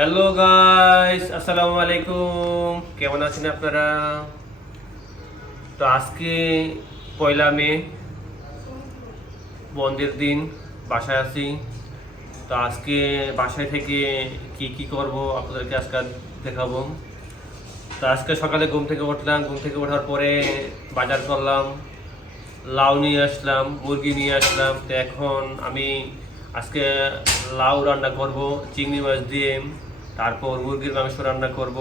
Hello guys আসসালামু আলাইকুম কেমন আছেন আপনারা? তো আজকে পয়লা মে, বন্ধের দিন, বাসায় আছি। তো আজকে বাসায় থেকে কি কি করব আপনাদেরকে আজকে দেখাবো। তো আজকে সকালে ঘুম থেকে উঠলাম। ঘুম থেকে ওঠার পরে বাজার করলাম। লাউ নিয়ে আসলাম, মুরগি নিয়ে আসলাম। তো এখন আমি আজকে লাউ রান্না করব, চিংড়ি মাছ দিয়ে। তারপর মুরগির মাংস রান্না করব।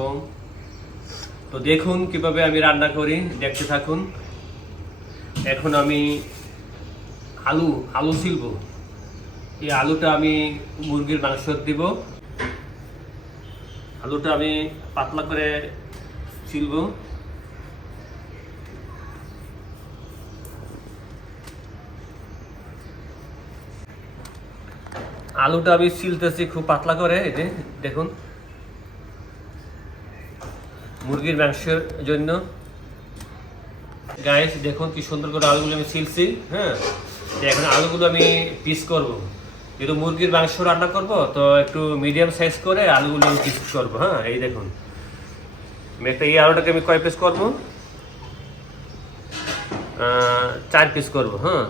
তো দেখুন কীভাবে আমি রান্না করি, দেখতে থাকুন। এখন আমি আলু আলু ছিলব এই আলুটা আমি মুরগির মাংস দিব। আলুটা আমি পাতলা করে ছিলব আলুটা আমি ছিলতেছি খুব পাতলা করে যে দেখুন। মুরগির মাংসের জন্য। গাইস দেখুন কি সুন্দর করে আলুগুলো আমি ছিলছি হ্যাঁ? এখন আলুগুলো আমি পিস করব। যেহেতু মুরগির মাংস রান্না করব, তো একটু মিডিয়াম সাইজ করে আলুগুলো আমি পিস করব হ্যাঁ? এই দেখুন। আমি একটা এই আলুটাকে আমি কয় পিস করব? চার পিস করব হ্যাঁ?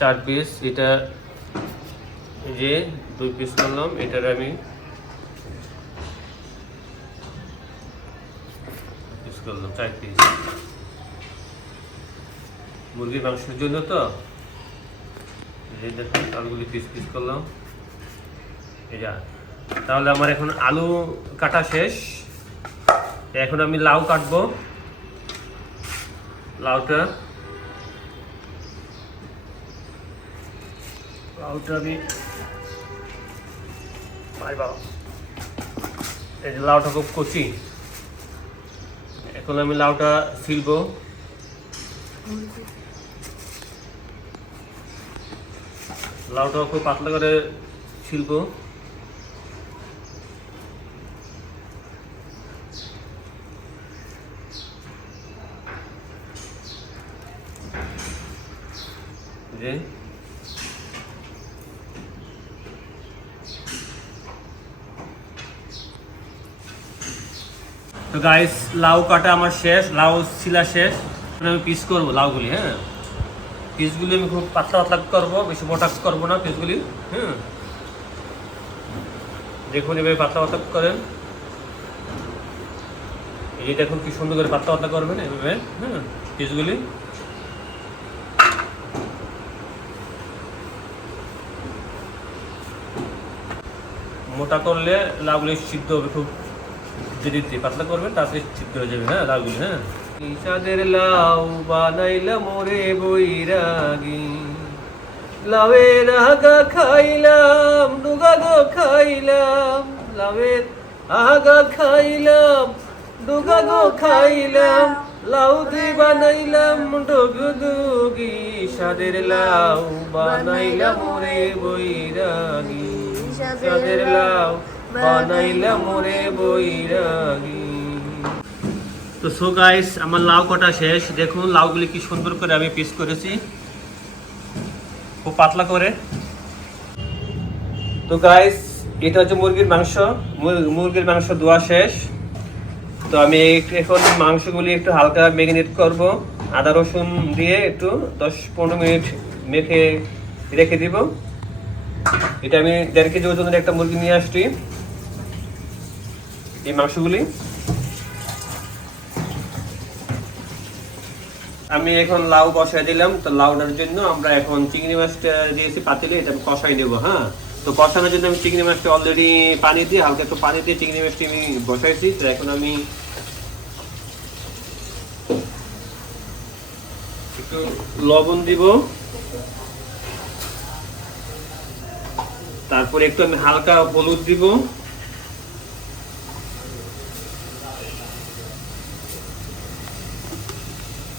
চার পিস এটা যে দুই পিস করলাম, এটার আমি করলাম চার পিস মুরগির মাংসের জন্য তো? দেখুন আলুগুলি পিস পিস করলাম। যা। তাহলে আমার এখন আলু কাটা শেষ। এখন আমি লাউ কাটবো। লাউটা। লাউটা আমি এই লাউটা খুব কচি। এখন আমি লাউটা ছিলব। লাউটা খুব পাতলা করে ছিলব যে তো গাইস লাউ কাটা আমার শেষ, লাউ ছিলা শেষ। আমি পিস করব লাউগুলি হ্যাঁ? পিসগুলি আমি খুব পাতলা পাতলা করব, বেশি মোটা করব না পিসগুলি হ্যাঁ? দেখুন এভাবে পাতলা পাতলা করেন। এই দেখুন কি সুন্দর করে পাতলা পাতলা করবেন এভাবে হ্যাঁ পিসগুলি মোটা করলে লাউগুলি সিদ্ধ হবে খুব যদি পাতলা করবেন তাতে সিদ্ধ হয়ে যাবে হ্যাঁ লাউগুলি হ্যাঁ। চাঁদের লাউ বানাইলাম মোরে বৈরাগী। লাউয়ের আগা খাইলাম, ডুগা গো খাইলাম। লাউয়ের আগা খাইলাম, ডুগা গো খাইলাম। লাউ দি বানাইলাম ডুগ দুগি সাদের লাউ বানাইলাম মোরে বৈরাগী। চাঁদের লাউ তো সো গাইস আমার লাউ কাটা শেষ। দেখুন, লাউগুলি কি সুন্দর করে আমি পিস করেছি। খুব পাতলা করে। তো গাইস এটা হচ্ছে মুরগির মাংস। মুরগির মাংস ধোয়া শেষ। তো আমি এখন মাংসগুলি একটু হালকা ম্যারিনেট করব। আদা, রসুন দিয়ে একটু দশ পনেরো মিনিট মেখে রেখে দিব। এটা আমি দেড় কেজি ওজনের একটা মুরগি নিয়ে আসছি। এই মাংসগুলি। আমি এখন লাউ বসাই দিলাম, তো লাউটার জন্য আমরা এখন চিংড়ি মাছটা দিয়েছি পাতিলে, এটা আমি কষাই দেবো হ্যাঁ? তো কষানোর জন্য আমি চিংড়ি মাছটা অলরেডি পানি দিয়ে, হালকা একটু পানি দিয়ে চিংড়ি মাছটি আমি বসাইছি, তো এখন আমি একটু লবণ দিব। তারপরে একটু আমি হালকা হলুদ দিব।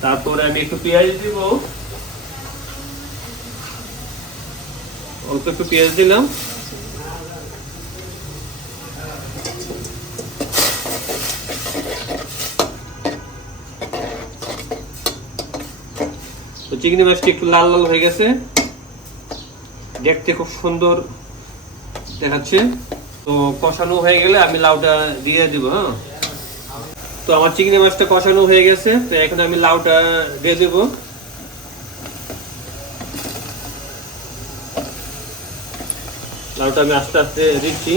তারপরে আমি একটু পেঁয়াজ দিব। অল্প একটু পেঁয়াজ দিলাম। তো চিংড়ি মাছটি একটু লাল লাল হয়ে গেছে। দেখতে খুব সুন্দর দেখাচ্ছে। তো কষানো হয়ে গেলে আমি লাউটা দিয়ে দিব হ্যাঁ? তো আমার চিংড়ি মাছটা কষানো হয়ে গেছে, তো এখন আমি লাউটা দিয়ে দেব। লাউটা আমি আস্তে আস্তে দিচ্ছি।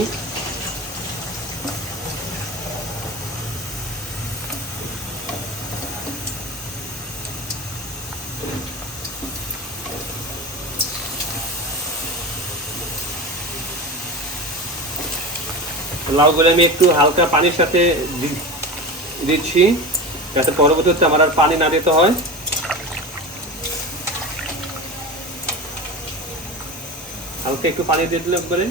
লাউগুলো আমি একটু হালকা পানির সাথে দিচ্ছি, যাতে পরবর্তীতে আমার আর পানি না দিতে হয়। হালকা একটু পানি দিয়ে দিলে একবারে।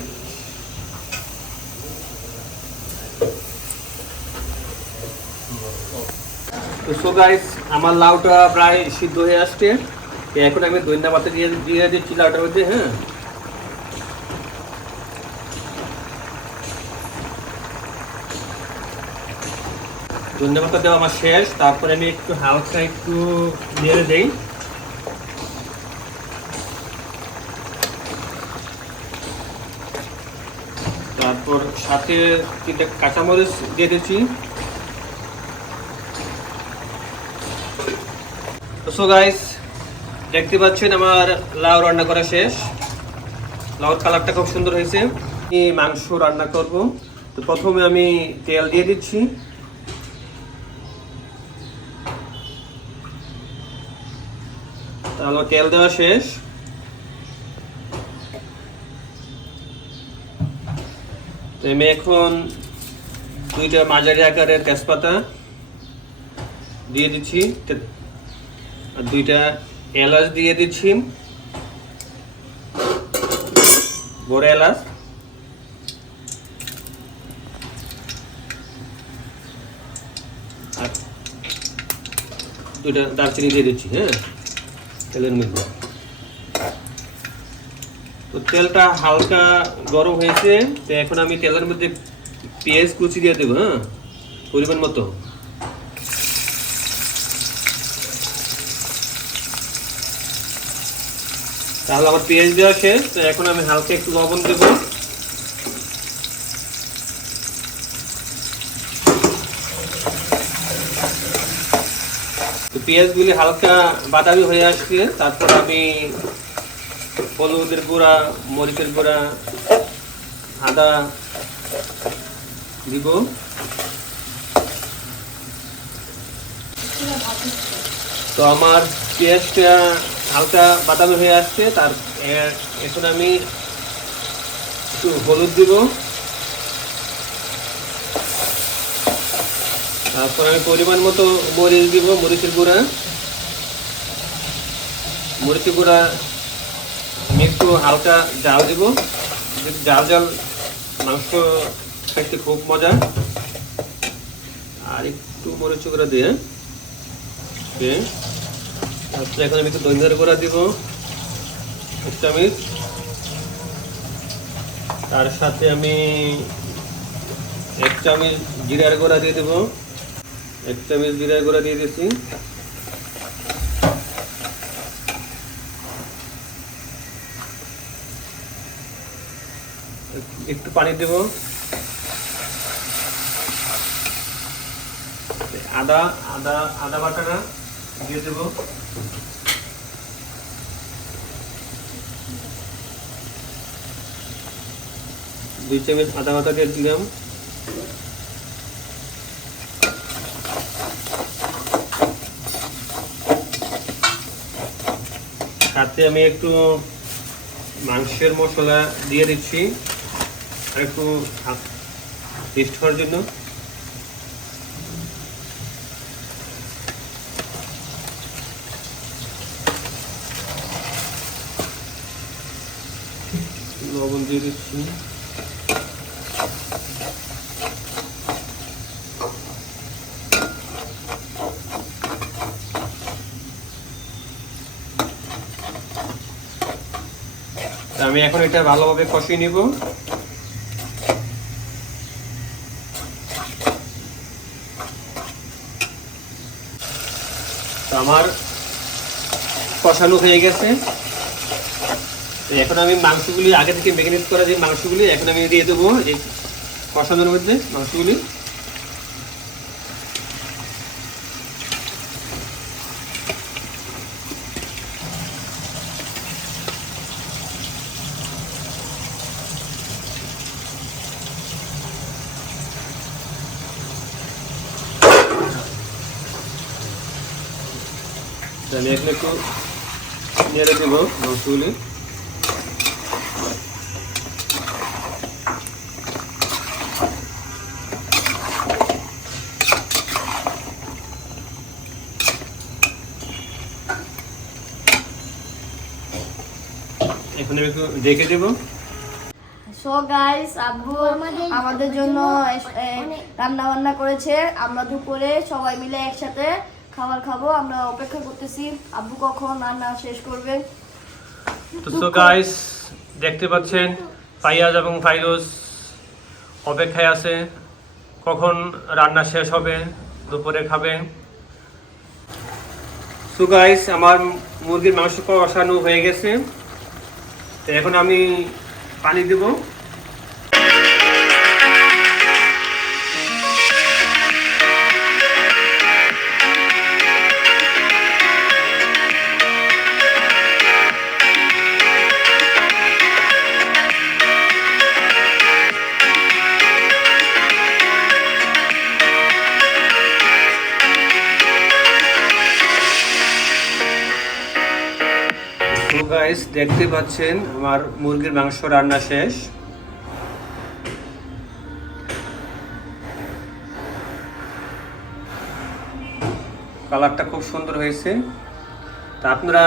তো আমার লাউটা প্রায় সিদ্ধ হয়ে আসছে। এখন আমি পাতা দিয়ে দিয়ে দিচ্ছি লাউটার মধ্যে হ্যাঁ? ধন্যবাদ দেওয়া আমার শেষ। তারপরে আমি একটু হালকা একটু নেড়ে দেই। তারপর সাথে তিনটা কাঁচামরিচ দিয়ে দিচ্ছি। সো গাইস দেখতে পাচ্ছেন আমার লাউ রান্না করা শেষ। লাউর কালারটা খুব সুন্দর হয়েছে। মাংস রান্না করব। তো প্রথমে আমি তেল দিয়ে দিচ্ছি। তাহলে তেল দেওয়া শেষ। তো আমি এখন দুইটা মাঝারি আকারের তেজপাতা দিয়ে দিচ্ছি। আর দুইটা এলাচ দিয়ে দিচ্ছি। বড় এলাচ। আর দুইটা দারচিনি দিয়ে দিচ্ছি হ্যাঁ? তেলের মধ্যে। তো তেলটা হালকা গরম হয়েছে, তো এখন আমি তেলের মধ্যে পেঁয়াজ কুচি দিয়ে দেবো হ্যাঁ পরিমাণ মতো। তাহলে আমার পেঁয়াজ দেওয়া শেষ, তো এখন আমি হালকা একটু লবণ দেবো। পেঁয়াজগুলি হালকা বাদামি হয়ে আসছে তারপর আমি হলুদের গুঁড়া, মরিচের গুঁড়া, আদা দিব। তো আমার পেঁয়াজটা হালকা বাদামি হয়ে আসছে, তার এখন আমি একটু হলুদ দিব। তারপর আমি পরিমাণ মতো মরিচ দিব, মরিচের গুঁড়া। মরিচের গুঁড়া আমি একটু হালকা জাল দিব। জাল জাল মাংস খাইতে খুব মজা। আর একটু মরিচের গুঁড়া দিয়ে তারপরে এখন আমি একটু দইন্দার গুঁড়া দিব, এক চামচ। তার সাথে আমি এক চামচ জিরার গুঁড়া দিয়ে দেবো। এক চামচ জিরার গুঁড়া দিয়ে দিয়েছি একটু পানি দেব। আদা আদা আদা বাটাটা দিয়ে দেব। দুই চামচ আদা বাটা দিয়ে দিলাম। সাথে আমি একটু মাংসের মশলা দিয়ে দিচ্ছি। আর একটু টেস্ট হওয়ার জন্য। লবণ দিয়ে দিচ্ছি। আমি এখন এটা ভালোভাবে কষিয়ে নিব। আমার কষানো হয়ে গেছে। এখন আমি মাংসগুলি আগে থেকে মেরিনেট করা যে মাংসগুলি, এখন আমি দিয়ে দেবো এই কষানোর মধ্যে মাংসগুলি। আমি এখানে একটু নেড়ে দেবো মাংসগুলি। ডেকে দেবো। সো গাইস আব্বু আমাদের জন্য রান্না বান্না করেছে। আমরা দুপুরে সবাই মিলে একসাথে খাবার খাব, আমরা অপেক্ষা করতেছি। আব্বু কখন রান্না শেষ করবে? তো সো গাইস দেখতে পাচ্ছেন, ফাইয়াজ এবং ফাইরোজ অপেক্ষায় আছে। কখন রান্না শেষ হবে, দুপুরে খাবে। সো গাইস আমার মুরগির মাংস কষানো হয়ে গেছে। তো এখন আমি পানি দেব। গাইস দেখতে পাচ্ছেন আমার মুরগির মাংস রান্না শেষ। কালারটা খুব সুন্দর হয়েছে। তা আপনারা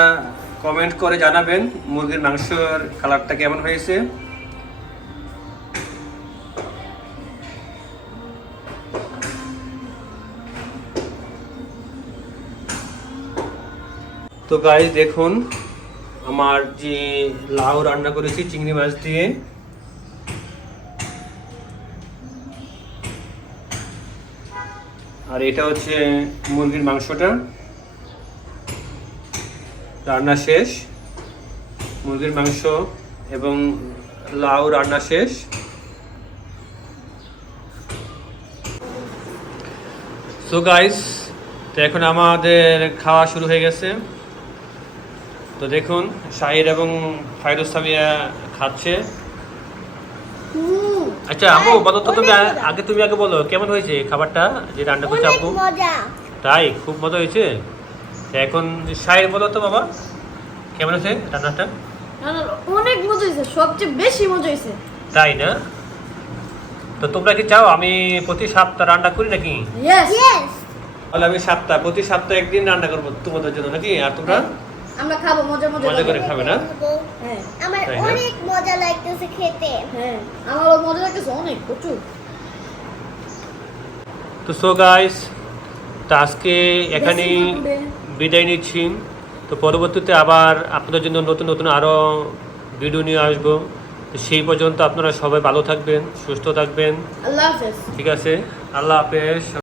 কমেন্ট করে জানাবেন মুরগির মাংসের কালারটা কেমন হয়েছে। তো গাইস দেখুন আমার যে লাউ রান্না করেছি চিংড়ি মাছ দিয়ে। আর এটা হচ্ছে মুরগির মাংসটা। রান্না শেষ। মুরগির মাংস এবং লাউ রান্না শেষ। সো গাইস তো এখন আমাদের খাওয়া শুরু হয়ে গেছে। তো দেখুন শাহির এবং ফাইরুজ সামিয়া খাচ্ছে। আচ্ছা আম্মু বলো তো তুমি আগে তুমি আগে বলো কেমন হয়েছে খাবারটা যে রান্না করছে আব্বু তাই খুব মজা হয়েছে? এখন শাহির বলো তো বাবা কেমন হয়েছে রান্নাটা? অনেক মজা হয়েছে সবচেয়ে বেশি মজা হয়েছে। তাই না? তো তোমরা কি চাও আমি প্রতি সপ্তাহ রান্না করি নাকি? তাহলে আমি সপ্তাহ প্রতি সপ্তাহে একদিন রান্না করব তোমাদের জন্য নাকি আর তোমরা? আমরা খাব মজা মজা মজা করে খাবে না? হ্যাঁ। আমার অনেক মজা লাগতেছে খেতে। হ্যাঁ আমারও মজা লাগতেছে অনেক প্রচুর। তো সো গাইস তো আজকে এখানেই বিদায় নিচ্ছি। তো পরবর্তীতে আবার আপনাদের জন্য নতুন নতুন আরও ভিডিও নিয়ে আসব। তো সেই পর্যন্ত আপনারা সবাই ভালো থাকবেন সুস্থ থাকবেন। আল্লাহ হাফেজ। ঠিক আছে? আল্লাহ হাফেজ।